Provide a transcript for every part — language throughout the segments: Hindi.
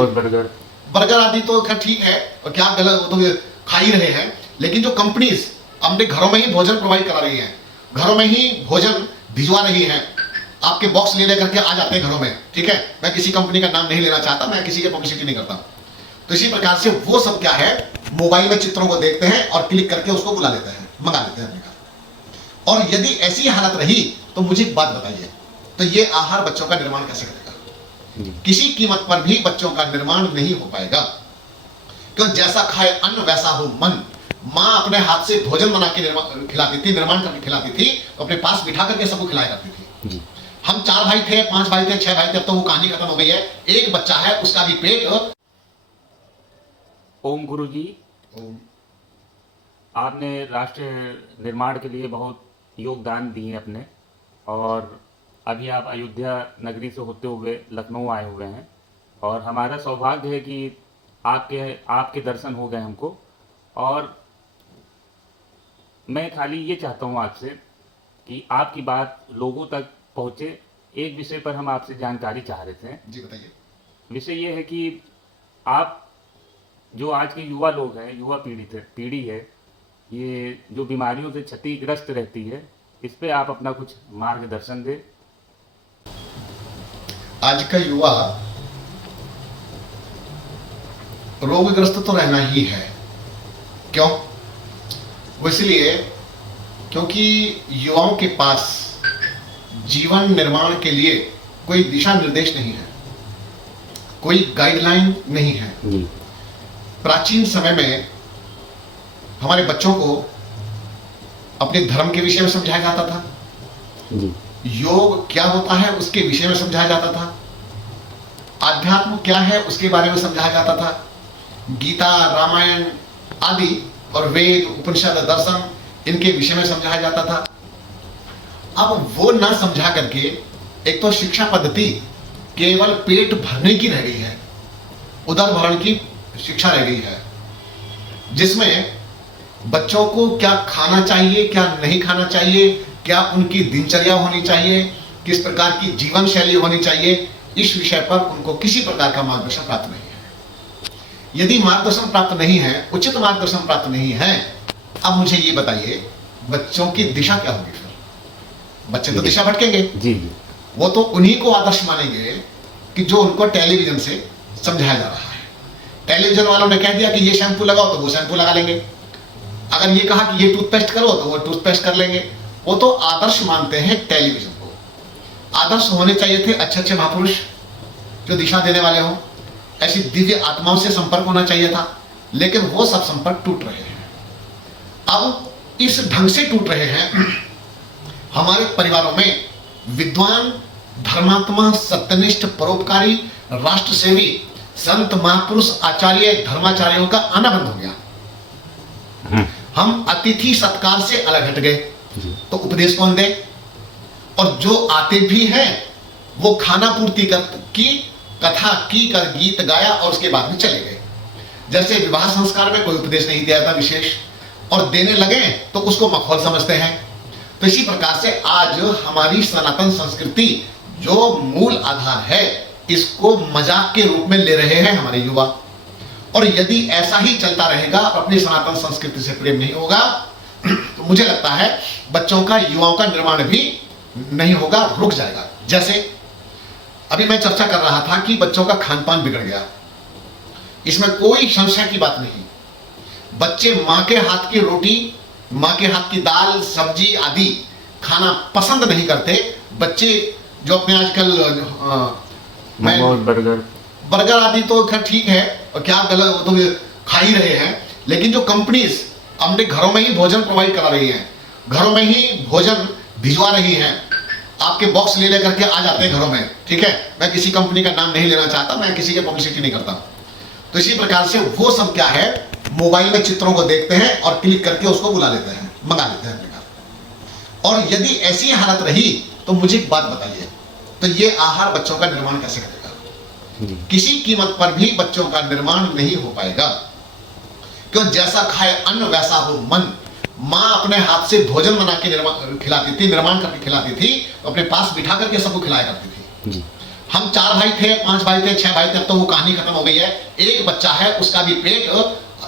और बर्गर बर्गर आदि तो खैर ठीक है, और क्या गलत, वो तो खा ही रहे हैं, लेकिन जो कंपनीज अपने घरों में ही भोजन प्रोवाइड करा रही हैं, घरों में ही भोजन भिजवा रही हैं, आपके बॉक्स ले लेकर के आ जाते हैं घरों में, ठीक है। मैं किसी कंपनी का नाम नहीं लेना चाहता, मैं किसी की पब्लिसिटी नहीं करता। तो इसी प्रकार से वो सब क्या है, मोबाइल में चित्रों को देखते हैं और क्लिक करके उसको बुला लेते हैं, मंगा लेते हैं अपने घर। और यदि ऐसी हालत रही तो मुझे एक बात बताइए, तो ये आहार बच्चों का निर्माण कैसे करेगा? किसी कीमत पर भी बच्चों का निर्माण नहीं हो पाएगा, क्यों? जैसा खाए अन्न वैसा हो मन। माँ अपने हाथ से भोजन बना के खिलाती थी, निर्माण करके खिलाती थी, तो अपने पास बिठा करके सबको खिलाया करती थी जी। हम 4 भाई थे, 5 भाई थे, 6 भाई थे, अब तो वो कहानी खत्म हो गई है। एक बच्चा है, उसका भी पेट। ओम गुरु जी, ओम। आपने राष्ट्र निर्माण के लिए बहुत योगदान दिए अपने, और अभी आप अयोध्या नगरी से होते हुए लखनऊ आए हुए हैं, और हमारा सौभाग्य है कि आपके दर्शन हो गए हमको। और मैं खाली ये चाहता हूँ आपसे कि आपकी बात लोगों तक पहुँचे। एक विषय पर हम आपसे जानकारी चाह रहे थे जी, बताइए। विषय ये है कि आप जो आज के युवा लोग हैं, युवा पीढ़ी है, ये जो बीमारियों से क्षतिग्रस्त रहती है, इस पे आप अपना कुछ मार्गदर्शन दें। आज का युवा रोगग्रस्त तो रहना ही है। क्यों? वो इसलिए क्योंकि युवाओं के पास जीवन निर्माण के लिए कोई दिशा निर्देश नहीं है, कोई गाइडलाइन नहीं है। प्राचीन समय में हमारे बच्चों को अपने धर्म के विषय में समझाया जाता था जी। योग क्या होता है उसके विषय में समझाया जाता था, आध्यात्म क्या है उसके बारे में समझाया जाता था, गीता, रामायण आदि और वेद, उपनिषद, दर्शन, इनके विषय में समझाया जाता था। अब वो ना समझा करके एक तो शिक्षा पद्धति केवल पेट भरने की रह गई है, उदर भरण की शिक्षा रह गई है, जिसमें बच्चों को क्या खाना चाहिए, क्या नहीं खाना चाहिए, क्या उनकी दिनचर्या होनी चाहिए, किस प्रकार की जीवन शैली होनी चाहिए, इस विषय पर उनको किसी प्रकार का मार्गदर्शन प्राप्त नहीं है। यदि मार्गदर्शन प्राप्त नहीं है, उचित मार्गदर्शन प्राप्त नहीं है, अब मुझे ये बताइए बच्चों की दिशा क्या होगी? फिर बच्चे तो दिशा भटकेंगे जी। वो तो उन्हीं को आदर्श मानेंगे कि जो उनको टेलीविजन से समझाया जा रहा है। टेलीविजन वालों ने कह दिया कि ये शैम्पू लगाओ तो वो शैम्पू लगा लेंगे, अगर ये कहा कि ये टूथपेस्ट करो तो वो टूथपेस्ट कर लेंगे। वो तो आदर्श मानते हैं टेलीविजन को। आदर्श होने चाहिए थे अच्छे अच्छे महापुरुष जो दिशा देने वाले हों, ऐसी दिव्य आत्माओं से संपर्क होना चाहिए था, लेकिन वो सब संपर्क टूट रहे हैं। अब इस ढंग से टूट रहे हैं, हमारे परिवारों में विद्वान, धर्मात्मा, सत्यनिष्ठ, परोपकारी, राष्ट्र सेवी, संत, महापुरुष, आचार्य, धर्माचार्यों का आना बंद हो गया। हम अतिथि सत्कार से अलग हट गए, तो उपदेश कौन दे? और जो आते भी हैं वो खाना पूर्ति की कथा की कर गीत गाया और उसके बाद में चले गए। जैसे विवाह संस्कार में कोई उपदेश नहीं दिया था विशेष, और देने लगे तो उसको मखौल समझते हैं। तो इसी प्रकार से आज हमारी सनातन संस्कृति जो मूल आधार है, इसको मजाक के रूप में ले रहे हैं हमारे युवा। और यदि ऐसा ही चलता रहेगा, अपनी सनातन संस्कृति से प्रेम नहीं होगा, तो मुझे लगता है बच्चों का, युवाओं का निर्माण भी नहीं होगा, रुक जाएगा। जैसे अभी मैं चर्चा कर रहा था कि बच्चों का खान पान बिगड़ गया, इसमें कोई संशय की बात नहीं। बच्चे माँ के हाथ की रोटी, माँ के हाथ की दाल, सब्जी आदि खाना पसंद नहीं करते। बच्चे जो अपने आजकल बर्गर आदि तो खैर ठीक है, और क्या गलत, वो तो खा ही रहे हैं, लेकिन जो कंपनीज अपने घरों में ही भोजन प्रोवाइड करा रही हैं, घरों में ही भोजन भिजवा रही हैं, आपके बॉक्स ले लेकर के आ जाते हैं घरों में, ठीक है। मैं किसी कंपनी का नाम नहीं लेना चाहता, मैं किसी की पब्लिसिटी नहीं करता। तो इसी प्रकार से वो सब क्या है, मोबाइल में चित्रों को देखते हैं और क्लिक करके उसको बुला लेते हैं, मंगा लेते हैं अपने घर। और यदि ऐसी हालत रही तो मुझे एक बात बताइए, तो ये आहार बच्चों का निर्माण कैसे करेगा? किसी कीमत पर भी बच्चों का निर्माण नहीं हो पाएगा, क्यों? जैसा खाए अन्न वैसा हो मन। माँ अपने हाथ से भोजन बना के खिलाती थी, निर्माण करके खिलाती थी, अपने पास बिठा करके सबको खिलाया करती थी जी। हम 4 भाई थे, 5 भाई थे, 6 भाई थे, अब तो वो कहानी खत्म हो गई है। एक बच्चा है, उसका भी पेट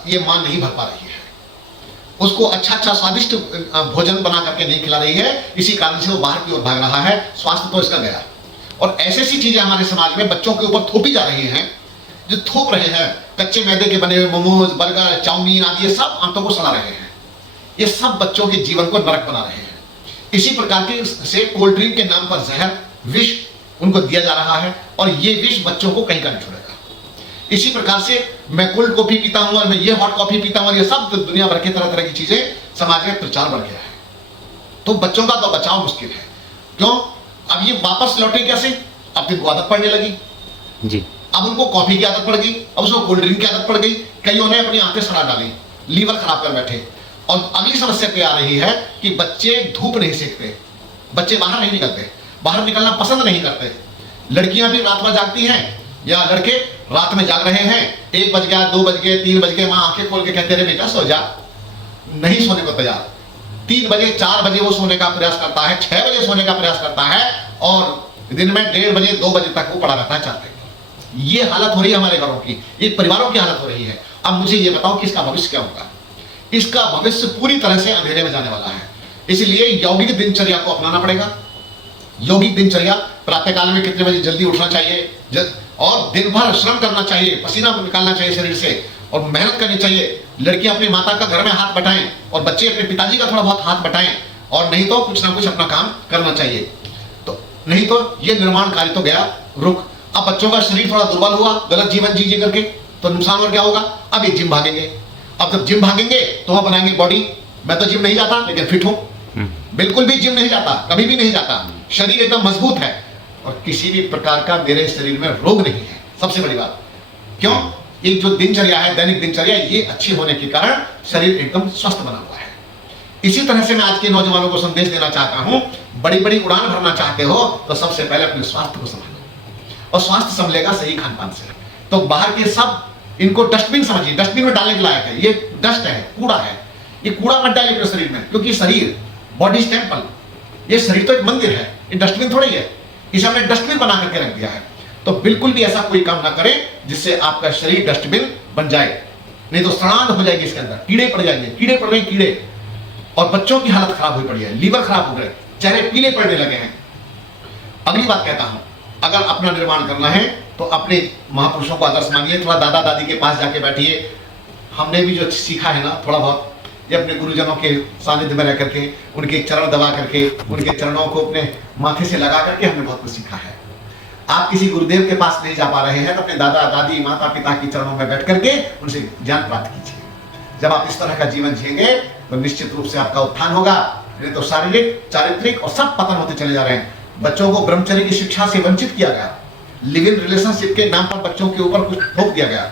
ये मां नहीं भर पा रही है, उसको अच्छा अच्छा स्वादिष्ट भोजन बना करके नहीं खिला रही है, इसी कारण से वो बाहर की ओर भाग रहा है, स्वास्थ्य तो इसका गया। और ऐसी ऐसी चीजें हमारे समाज में बच्चों के ऊपर थोपी जा रही हैं, जो थोप रहे हैं, कच्चे मैदे के बने हुए मोमोज, बर्गर, चाउमीन आदि, ये सब आंतों को सड़ा रहे हैं, ये सब बच्चों के जीवन को नरक बना रहे हैं। इसी प्रकार के से कोल्ड ड्रिंक के नाम पर जहर, विष उनको दिया जा रहा है, और ये विष बच्चों को कहीं का नहीं छोड़ेगा। इसी प्रकार से मैं कोल्ड कॉफी पीता हूं और मैं ये हॉट कॉफी पीता हूं, और ये सब दुनिया भर के तरह तरह की चीजें समाज में प्रचार बढ़ गया है। तो बच्चों का तो बचाव मुश्किल है। क्यों? अब ये वापस लौटे कैसे? अब इनको आदत पड़ने लगी जी। अब उनको कॉफी की आदत पड़ गई, अब उसको कोल्ड ड्रिंक की आदत पड़ गई, कईयों ने अपनी आंखें सड़ा डाली, लीवर खराब कर बैठे। और अगली समस्या क्या आ रही है कि बच्चे धूप नहीं सेकते, बच्चे बाहर नहीं निकलते, बाहर निकलना पसंद नहीं करते। लड़कियां भी रात में जागती हैं, या लड़के रात में जाग रहे हैं, 1 बज गया, 2 बज गए, 3 बज गए, माँ आंखें खोल के कहते रहे बेटा सो जा, नहीं सोने को तैयार। 3 बजे 4 बजे वो सोने का प्रयास करता है, 6 बजे सोने का प्रयास करता है, और दिन में 1:30 बजे 2 बजे तक वो पड़ा रहता है 4 बजे। ये हालत हो रही है हमारे घरों की, ये परिवारों की हालत हो रही है। अब मुझे ये बताओ कि इसका भविष्य क्या होगा? इसका भविष्य पूरी तरह से अंधेरे में जाने वाला है। इसलिए यौगिक दिनचर्या को अपनाना पड़ेगा। यौगिक दिनचर्या, प्रातःकाल में कितने बजे जल्दी उठना चाहिए, और दिन भर श्रम करना चाहिए, पसीना निकालना चाहिए शरीर से, और मेहनत करनी चाहिए। लड़कियां अपनी माता का घर में हाथ बटाएं, और बच्चे अपने पिताजी का थोड़ा बहुत हाथ बटाएं, और नहीं तो कुछ ना कुछ अपना काम करना चाहिए। तो नहीं तो ये निर्माण कार्य तो गया रुक। अब बच्चों का शरीर थोड़ा दुर्बल हुआ, गलत जीवन जी करके, तो नुकसान और क्या होगा? अब ये जिम भागेंगे। अब जब जिम भागेंगे तो हम बनाएंगे बॉडी। मैं तो जिम नहीं जाता लेकिन फिट हूं, बिल्कुल भी जिम नहीं जाता, कभी भी नहीं जाता, शरीर एकदम मजबूत है, और किसी भी प्रकार का मेरे शरीर में रोग नहीं है। सबसे बड़ी बात, क्यों? ये जो दिनचर्या है, दैनिक दिनचर्या, ये अच्छी होने के कारण शरीर एकदम स्वस्थ बना हुआ है। इसी तरह से मैं आज के नौजवानों को संदेश देना चाहता हूं, बड़ी बड़ी उड़ान भरना चाहते हो तो सबसे पहले अपने स्वास्थ्य को संभालो, और स्वास्थ्य संभलेगा सही खान पान से। तो बाहर के सब इनको डस्टबिन समझिए, डस्टबिन में डालने के लायक है, ये डस्ट है, कूड़ा है, ये कूड़ा मत डालिए अपने शरीर में, क्योंकि शरीर बॉडी टेम्पल, ये शरीर तो एक मंदिर है, ये डस्टबिन थोड़ी है। इसे हमने डस्टबिन बना करके रख दिया है। तो बिल्कुल भी ऐसा कोई काम ना करें जिससे आपका शरीर डस्टबिन बन जाए, नहीं तो सड़ांध हो जाएगी, इसके अंदर कीड़े पड़ जाएंगे, कीड़े पड़ रहे कीड़े, और बच्चों की हालत खराब हुई पड़ी है, लीवर खराब हो गए, चेहरे पीले पड़ने लगे हैं। अगली बात कहता हूं, अगर अपना निर्माण करना है तो अपने महापुरुषों को आदर्श मानिए, थोड़ा दादा दादी के पास जाके बैठिए। हमने भी जो सीखा है ना थोड़ा बहुत, ये अपने गुरुजनों के सानिध्य में रह करके, उनके चरण दबा करके, उनके चरणों को अपने माथे से लगा करके हमने बहुत कुछ सीखा है। आप किसी गुरुदेव के पास नहीं जा पा रहे हैं तो अपने दादा दादी माता पिता के चरणों में बैठ करके उनसे ज्ञान प्राप्त कीजिए। जब आप इस तरह का जीवन जिएंगे तो निश्चित रूप से आपका उत्थान होगा, नहीं तो शारीरिक, चारित्रिक और सब पतन होते चले जा रहे हैं। बच्चों को ब्रह्मचर्य की शिक्षा से वंचित किया गया, लिव इन रिलेशनशिप के नाम पर बच्चों के ऊपर कुछ थोप दिया गया,